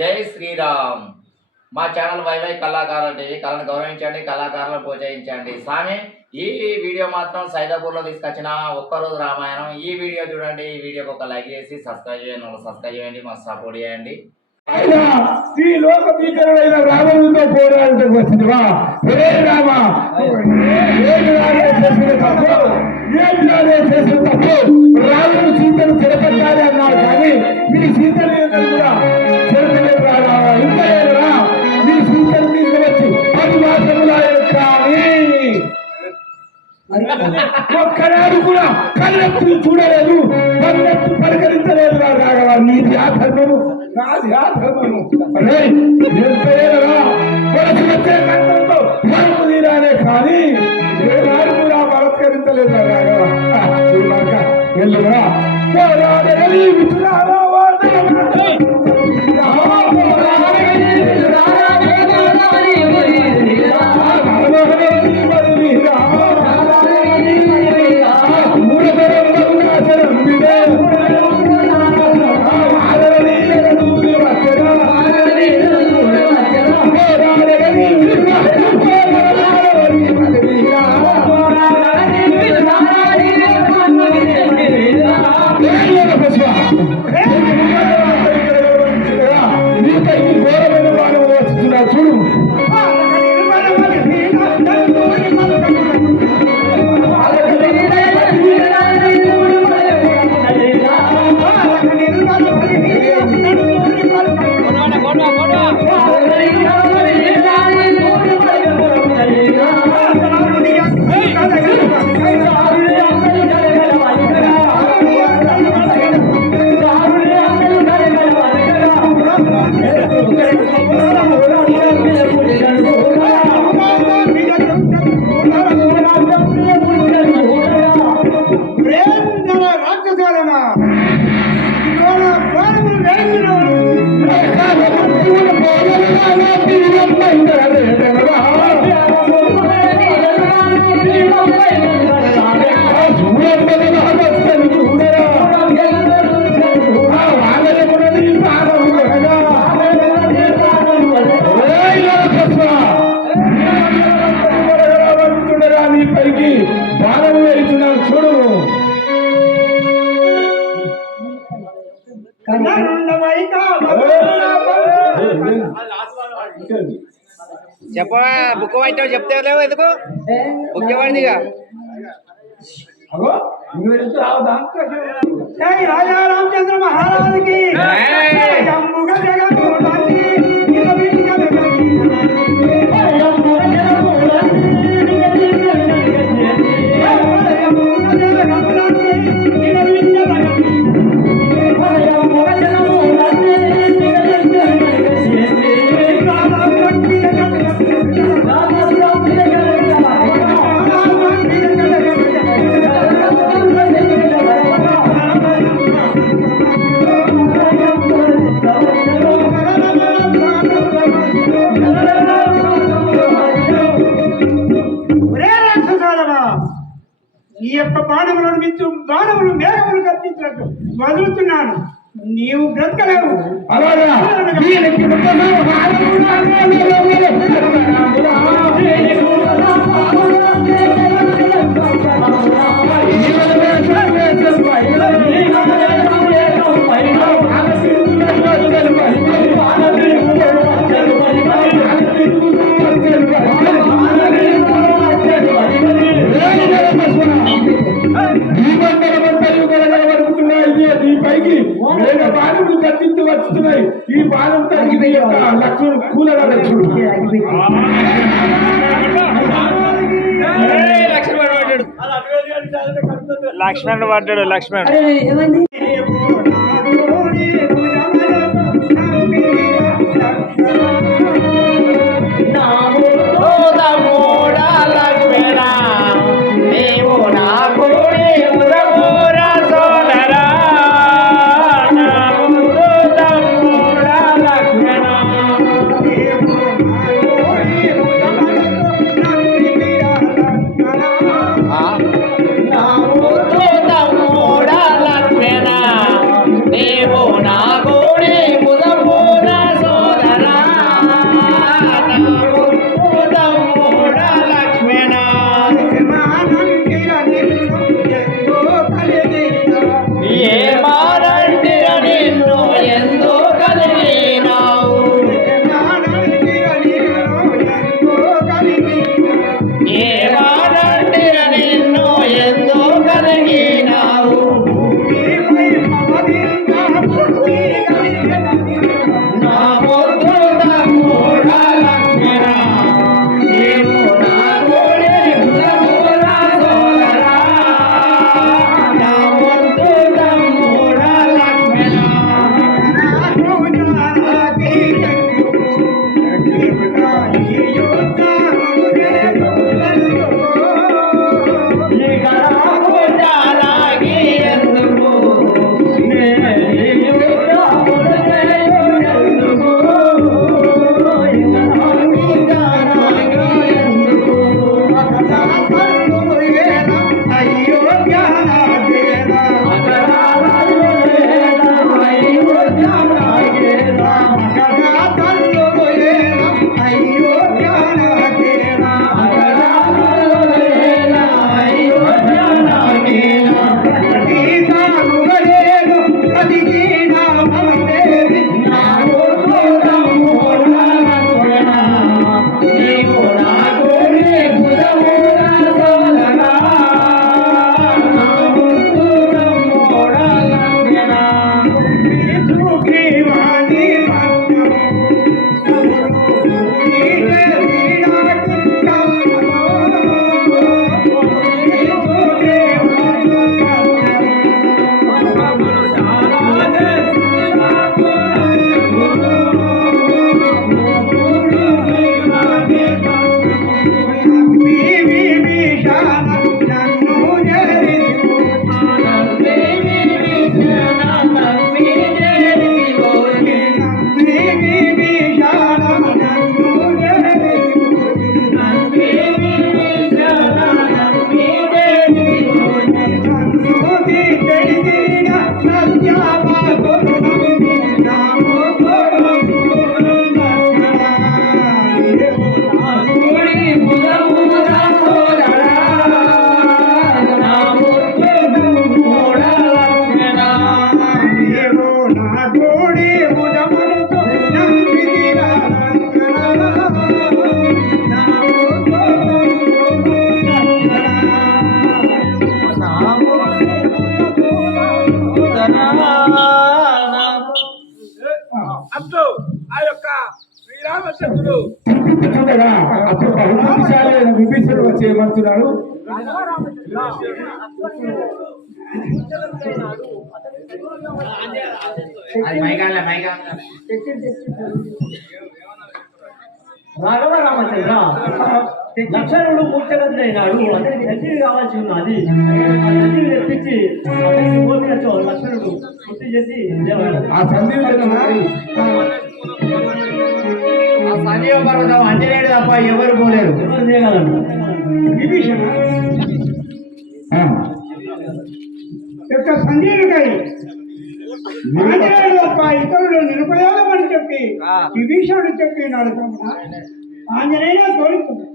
జై శ్రీరామ్. మా channel YY కళాకారులు టీవీ. కళను గౌరవించండి, కళాకారులను ప్రోత్సహించండి. స్వామి, ఈ వీడియో మాత్రం సైదాపూర్లో తీసుకొచ్చిన ఒక్కరోజు రామాయణం. ఈ వీడియో చూడండి. ఈ వీడియోకి ఒక లైక్ చేసి సబ్స్క్రైబ్ చేయండి, మాకు సపోర్ట్ చేయండి. ఈ లోక భీకరుడైన రావణుడితో పోరాడటం వచ్చిందివా? హే రామ, చేసిన తప్పు రావణుడు సీతను చెరపట్టాలి అన్నాడు, కానీ మీ సీతను కూడా చెరపలేదు రావా. ఇంకా ఏరా మీ సీతను తీసుకువచ్చి 10 మాసములు కానీ ఒక్కనాడు కూడా కళ్ళెత్తి చూడలేదు, కళ్ళెత్తి పలకరించలేదు రాఘవ. నీది ఆ ధర్మము, నాది ఆ ధర్మము. మనసు వచ్చే కంటంతో మనకు తీరానే కానీ ఏనాడు కూడా పలకరించలేదు రాఘవ. వెళ్ళురా చెప్పవా? బుక్ పట్టావు చెప్తే లేవు ఎందుకు బుక్ వాడిదిగా. రాజా రామచంద్ర మహారాజుకి ఈ యొక్క బాణములను మించు బాణములు మేఘములు కల్పించినట్టు వదులుతున్నాను, నీవు బ్రతకలేవు. కత్తించి వచ్చుతున్నాయి. ఈ బాణం తగ్గి లక్ష్మణుడు కూలగా లక్ష్మణుడు పడ్డాడు. లక్ష్మణుడు అప్పుడు ఆ యొక్క శ్రీరామచంద్రుడు చూడగా అప్పుడు బహుమతిశాలి అయిన విభీషణుడు వచ్చి ఏమంటున్నాడు? రాఘవ రామచంద్ర లక్షణుడు మూర్చగతుడైనాడు. అతనికి సంజీవి కావాల్సి ఉన్నది. ఆ సంజీవి తెప్పించి అతనికి కోరినచో లక్షణుడు పూర్తి చేసి ఆ సంజీవుడు ఆ సంజీవ పర్వతం అంజనేయుడు తప్ప ఎవరు పోలేరు. ఎవరు చేయగలరు? విభీషణ యొక్క సంజీవికై ఆంజనేయుడు తప్ప ఇతరులు నిరుపయోగమని చెప్పి విభీషణుడు చెప్పినాడు కనుక ఆంజనేయుడే తోడుతుంది.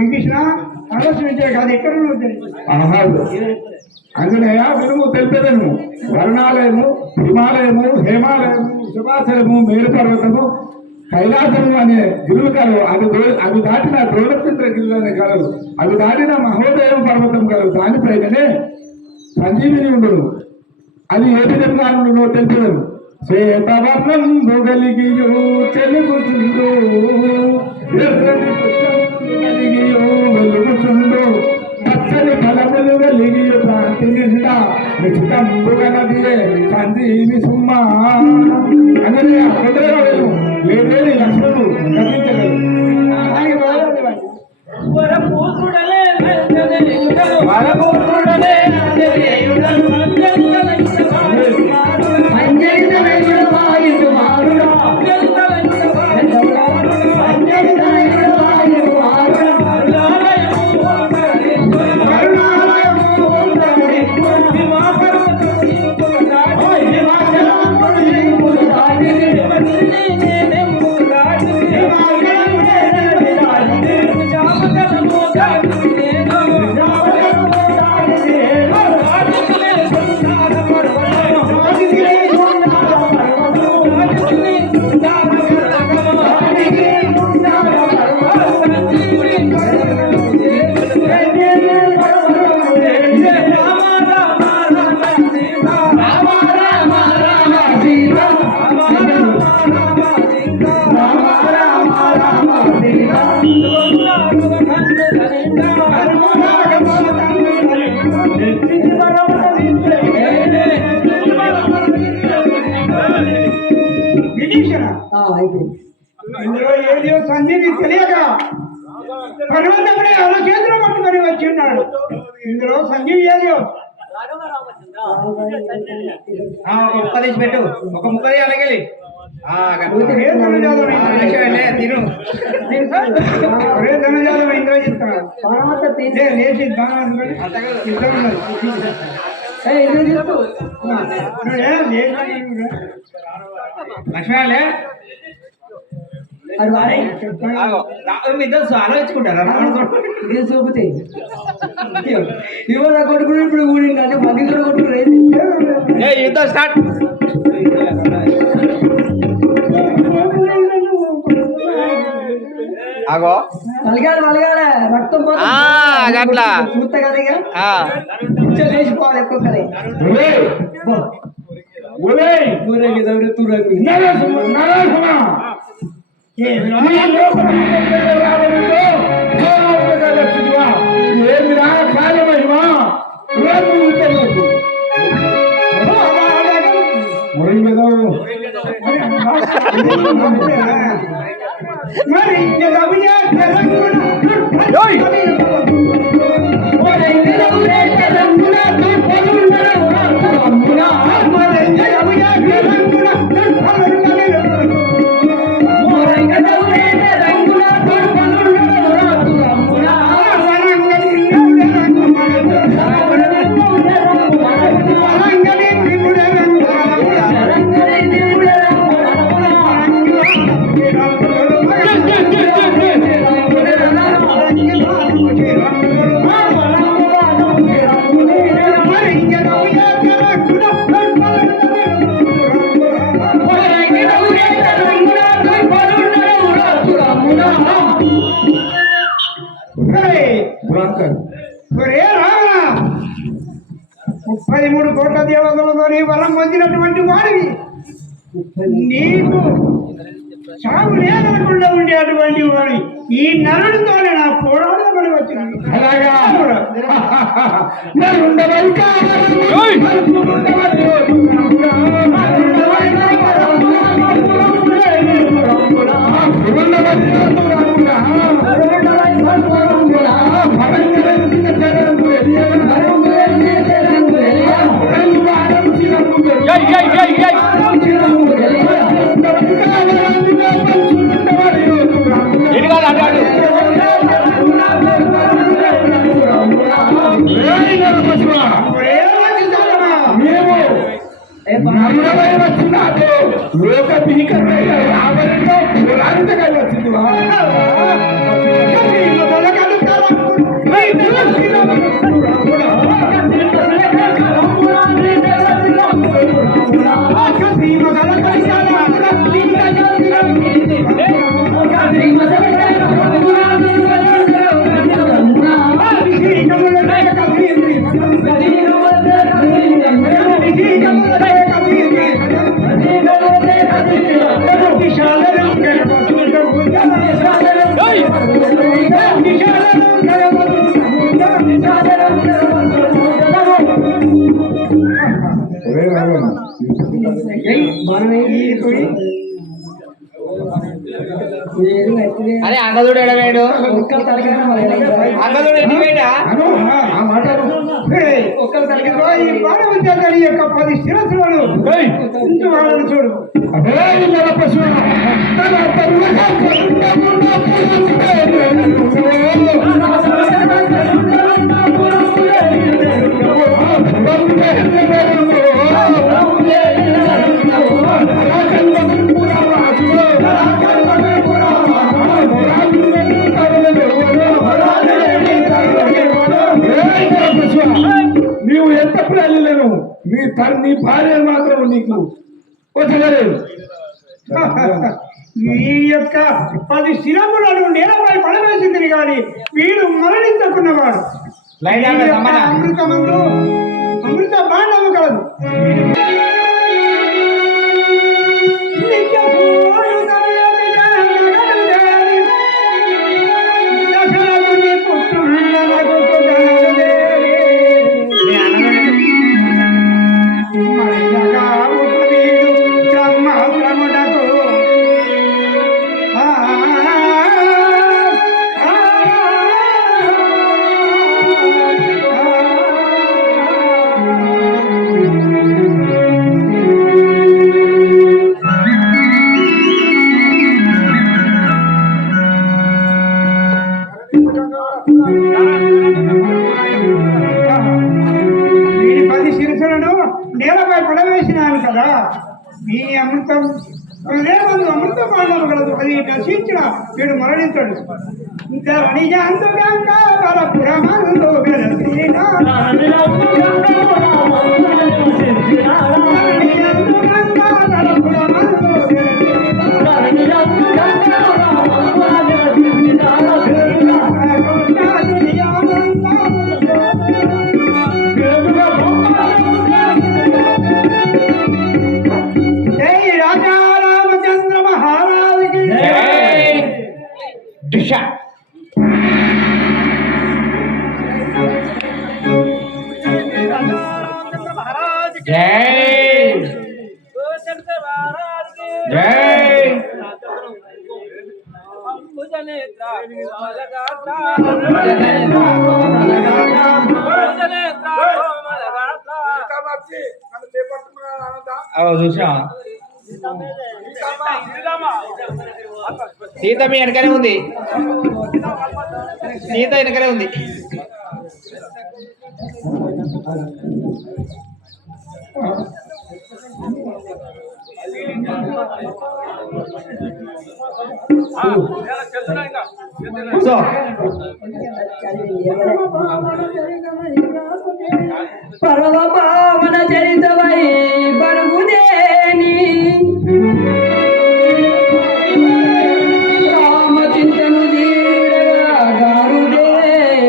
విభీషణ ఆలోచించే కాదు ఎక్కడ అంజనేయ వినుము తెలిపేదను. వర్ణాలయము, హిమాలయము, హేమాలయము, సుభాసనము, మేరు పర్వతము, కైలాసము అనే గిరులు కలవు. అవి దాటిన ద్రోణచంద్ర గిరులు అనే కలవు. అవి దాటిన మహోదయం పర్వతం కలవు. దానిపైననే సంజీవిని ఉండును. అది ఏ విధంగా ఉండునో తెలిపేదను. శ్వేతవర్ణం కలిగియో చెలుగుచుండు, ఎర్రటి పుష్పములు కలిగియో వెలుగుచుండు, పచ్చని ఫలములు కలిగియో ప్రాంతి నిండా నిశ్చితంబుగా నదియే సంజీవి సుమ్మ. అందుకే తొందరగా వెళ్ళు, లేదేని లక్ష్మణుడు కనిపించగలరు. వరపుత్రుడలే ఇందులో ఏదో సంజీవి తెలియక పర్వతమునే అలా చేతులు పట్టుకొని వచ్చి ఉన్నాడు. ఇందులో సంజీవి ఏదో ఉపదేశం పెట్టు, ఒక ముక్కది అలాగే తిను. లేచి లక్ష్మణే ఇద్దరు ఆలోచించుకుంటారా? ఇదే చూపుతాయి ఇవాళ కొట్టుకుని ఇప్పుడు కూడింది అంటే మగ్గి కూడా కొట్టుకుని యుద్ధం స్టార్ట్. ఆగో మలగాలి మలగాలి రక్తం అట్లా చూస్తా కదా లేచిపోవాలి ఒక్కొక్కరి ఊరేగి దౌరి తూరేగి ఏమి రా కాలమహిమా మరి భ్రాంతం. ఒరే రావణ 33 కోట్ల దేవతలతో నీ వరం పొందినటువంటి వాడివి నీకు సాగు లేదనకుండా ఉండేటువంటి వాడి ఈ నరుడితోనే నా పోరాడమని వచ్చింది. అలాగా నేను ఉండవైకా ఇటు కాదు అటు అటు మేము నమ్మడమై వచ్చినాడు లోక భీకరమైన రావణంలో పురాణితగా వచ్చింది అరే అంగదుడు ఎడవేడు అంగదుడు ఎన్ని వేడా ఈ బాలవిద్యాధరి యొక్క 10 శిరస్సులను వాళ్ళని చూడు. నీవు ఎంత ప్రేయలేను నీ భార్య మాత్రం నీకు వచ్చగలేదు. ఈ యొక్క 10 శిరములను నేలపై పడవేసింది కానీ వీడు మరణించకున్నవాడు. అమృతమందు అమృత బాండము కాదు. వీడి 10 శిరస్సులను నేలపై పడవేసినాను కదా. దీని అమృతం హృదయమందు అమృత పాండవం కలదు. అది నశించిన వీడు మరణించాడు. ఇంకా రాజా రామచంద్ర మహారాజుకి దిశ జై జై చూసా సీత మీ వెనకనే ఉంది. సీత వెనకనే ఉంది. పరమ పావన చరితమై పరుగుదేని రామచింతను జీరగా గారుదేని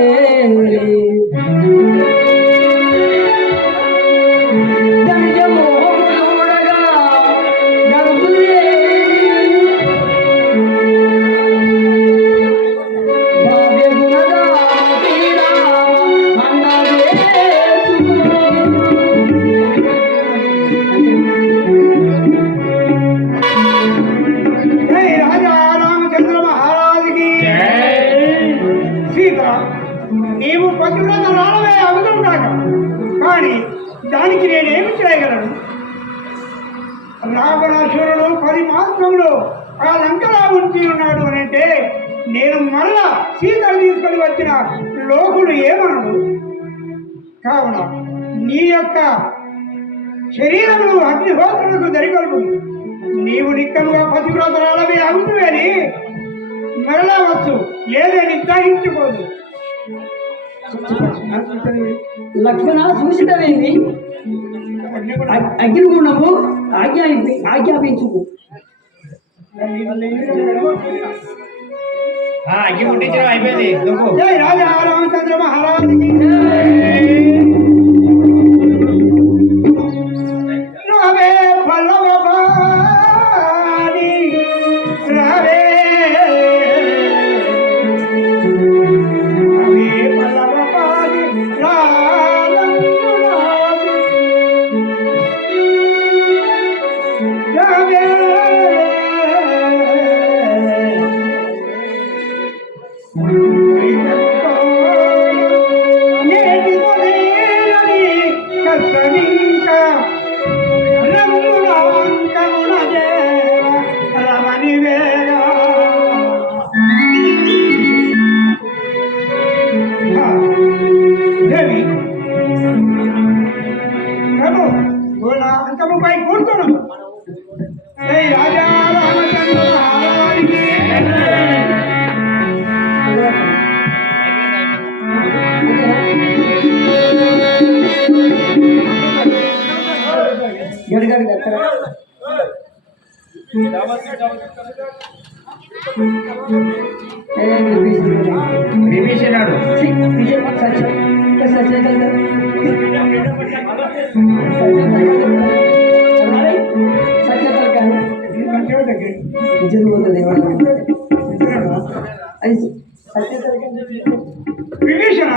నీవు పతివ్రత రావే అవుతుంటాక కానీ దానికి నేనేమి చేయగలను? రావణాసురుడు 10 మాత్రములు ఆ లంకలా ఉంచి ఉన్నాడు అని అంటే నేను మరలా సీతను తీసుకొని వచ్చిన లోకుడు ఏమనడు. కావున నీ యొక్క శరీరమును అగ్నిహోత్రులకు దరికొల్పు. నీవు నిత్యముగా పతివ్రతరాలవే అవుతువేని మరలా వచ్చు, లేదే నిర్ధారించుకోదు. లక్ష్మణ సూచితమేమి అగ్నిగుణము ఆజ్ఞాపించుకు. అగ్గి ముట్టించడం అయిపోయింది. జై రాజా రామచంద్ర మహారాజుకి రావే పల్లవపాని రావే పల్లవపాని రావే అంకముపై కూర్చున్నాం. జై రాజా రామచంద్ర మహారాజుకి గడగడ గత్తర విభీషణుడు విభీషణ,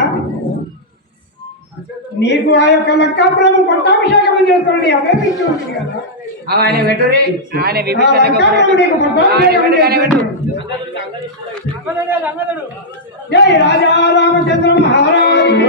నీకు ఆ యొక్క లంకాపురం పట్టాభిషేకం చేస్తానని అభ్యర్థించి ఉంటుంది కదా. ఆయన వెంటనే ఆయన ఆ లంకాపురం నీకు పట్టాభిషేకం చేస్తాను. జై రాజా రామచంద్ర మహారాజు.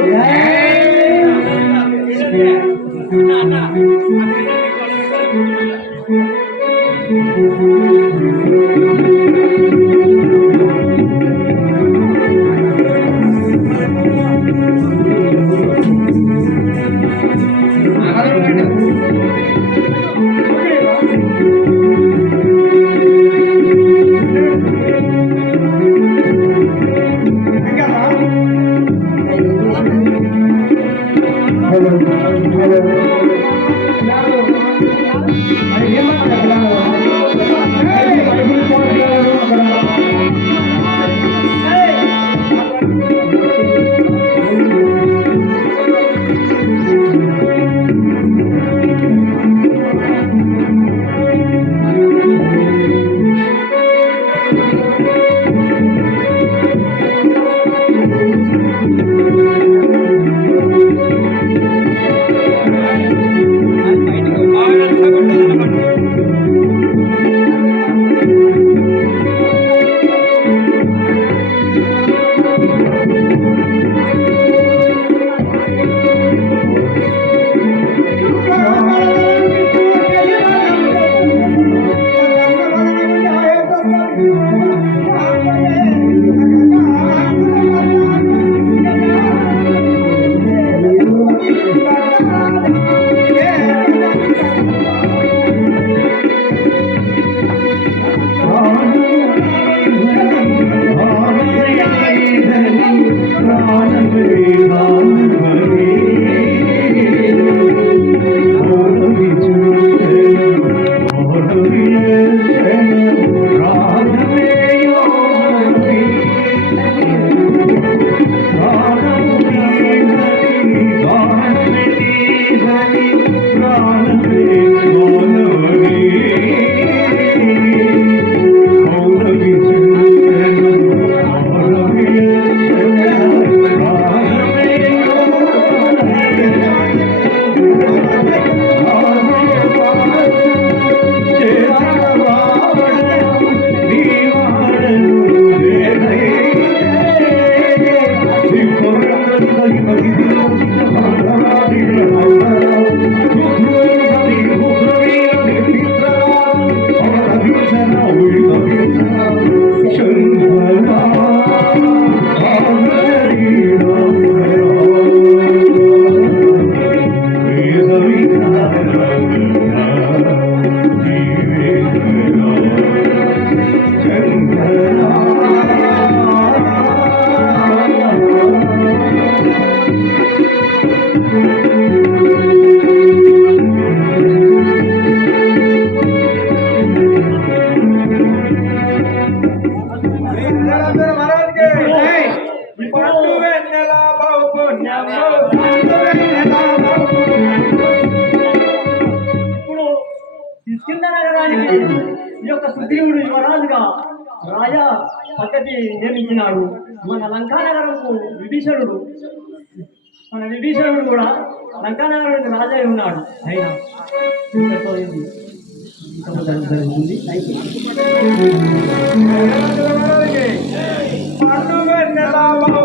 బయటకు పండు వెన్నెల బావు పుణ్యము, పండు వెన్నెల బావు పుణ్యము. ఇప్పుడు కిష్కింధ నగరానికి ఈ యొక్క సుగ్రీవుడు యువరాజుగా రాజా పద్ధతి నియమించినాడు. మన లంకానగరంకు విభీషణుడు కూడా లంకానగరానికి రాజా అయి ఉన్నాడు. అయినా జరుగుతుంది పండు వెన్నెల బావు